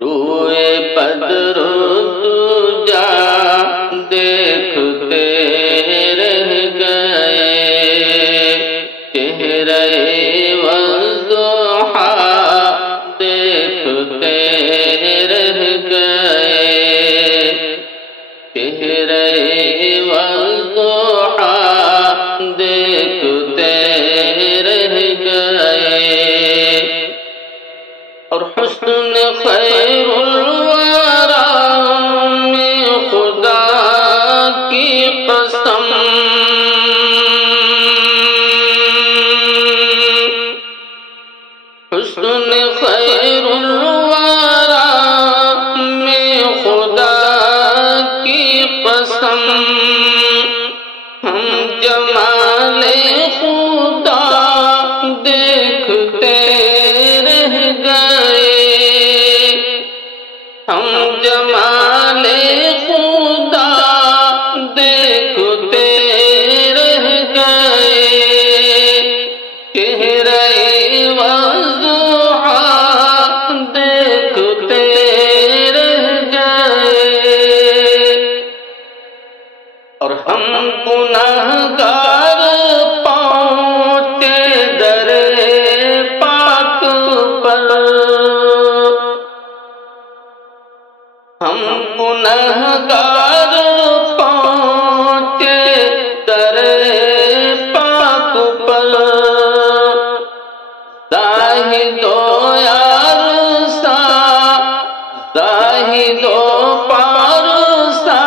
روئے بدر دجا دیکھتے رہ گئے، چہرے والضحیٰ دیکھتے رہ گئے، چہرے والضحیٰ دیکھتے رہ گئے، اور حسن خیر الورا میں خدا کی قسم، حسن خیر الورا میں خدا کی قسم، ہم جمال خدا دیکھتے رہ گئے، ہم جمال خدا دیکھتے رہ گئے، چہرے والضحیٰ دیکھتے رہ گئے، اور ہم گناہگار پہنچے در پاک پر، ہم گناہگار پہنچے در پاک پر، زاہد و یارسا زاہد و پارسا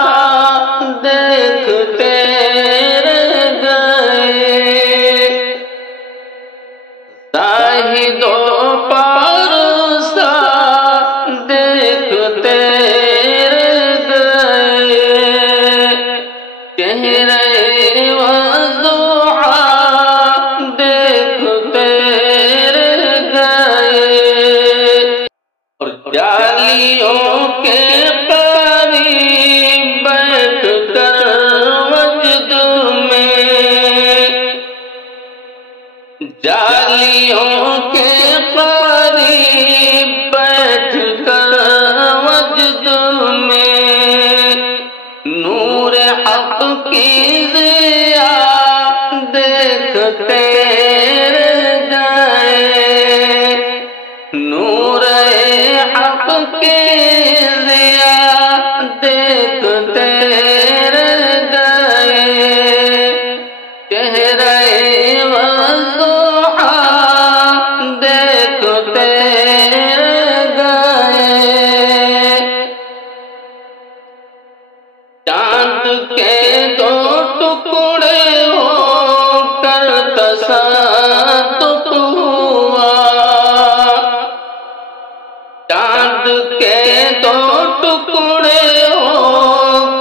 دیکھتے رہ گئے، زاہد و پارسا دیکھتے رہ گئے، چہرے والضحیٰ دیکھتے رہ گئے، اور جالیوں کے قریب بیٹھ کر وجد میں، جالیوں کے قریب بیٹھ کر وجد میں، نور حق کی ضیا دیکھتے رہ گئے، نور حق کی ضیا دیکھتے رہ گئے، چہرے والضحیٰ دیکھتے رہ گئے، چاند کے دو ٹکڑے ہو کر تصادق ہوا، چاند کے دو ٹکڑے ہو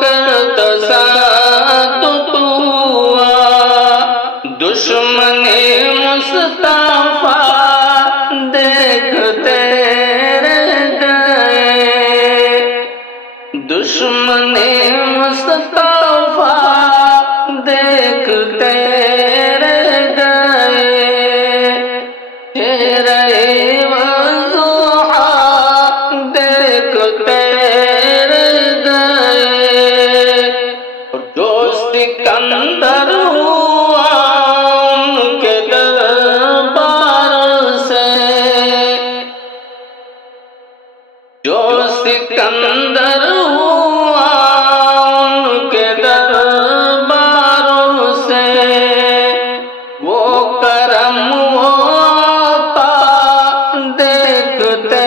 کر تصادق ہوا، دشمن مصطفیٰ دیکھتے رہ گئے، دشمن مصطفیٰ دیکھتے رہ گئے، چہرے والضحیٰ دیکھتے رہ گئے، اور جو سکندر ہوا ان کے دربار سے، جو سکندر ہوا ان کے درباروں سے، وہ کرم و عطا دیکھتے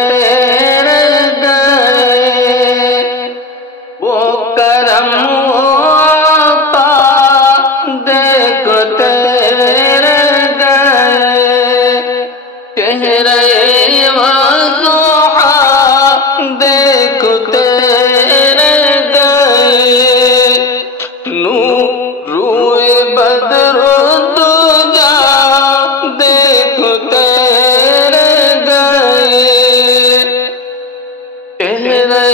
رہ گئے، وہ کرم و عطا دیکھتے رہ گئے، چہرے والضحیٰ دیکھتے رہ گئے، روئے بدر دجا دیکھتے رہ گئے، چہرے